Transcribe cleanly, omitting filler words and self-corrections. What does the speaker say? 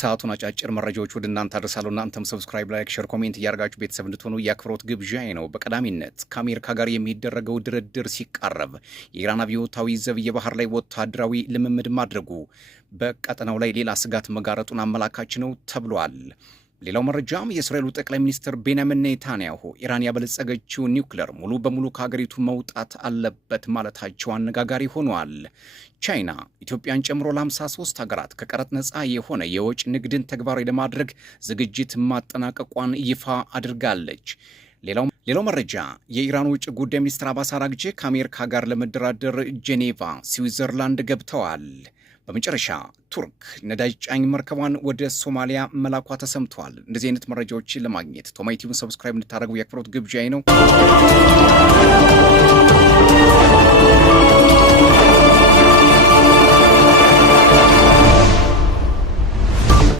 የሰዓቱን አጫጭር መረጃዎች ወደ እናንተ አድርሳለሁ። እናንተም ሰብስክራይብ፣ ላይክ፣ ሼር፣ ኮሜንት እያደረጋችሁ ቤተሰብ እንድትሆኑ የአክብሮት ግብዣዬ ነው። በቀዳሚነት ከአሜሪካ ጋር የሚደረገው ድርድር ሲቃረብ የኢራን አብዮታዊ ዘብ የባህር ላይ ወታደራዊ ልምምድ ማድረጉ በቀጠናው ላይ ሌላ ስጋት መጋረጡን አመላካች ነው ተብሏል። ሌላው መረጃም የእስራኤሉ ጠቅላይ ሚኒስትር ቤንያሚን ኔታንያሁ ኢራን ያበለጸገችው ኒውክሌር ሙሉ በሙሉ ከሀገሪቱ መውጣት አለበት ማለታቸው አነጋጋሪ ሆኗል። ቻይና ኢትዮጵያን ጨምሮ ለ53 ሀገራት ከቀረጥ ነፃ የሆነ የወጭ ንግድን ተግባራዊ ለማድረግ ዝግጅት ማጠናቀቋን ይፋ አድርጋለች። ሌላው መረጃ የኢራን ውጭ ጉዳይ ሚኒስትር አባስ አራግቺ ከአሜሪካ ጋር ለመደራደር ጄኔቫ ስዊዘርላንድ ገብተዋል። በመጨረሻ ቱርክ ነዳጅ ጫኝ መርከቧን ወደ ሶማሊያ መላኳ ተሰምቷል። እንደዚህ አይነት መረጃዎችን ለማግኘት ቶማይቲውን ሰብስክራይብ እንድታደርጉ የአክብሮት ግብዣዬ ነው።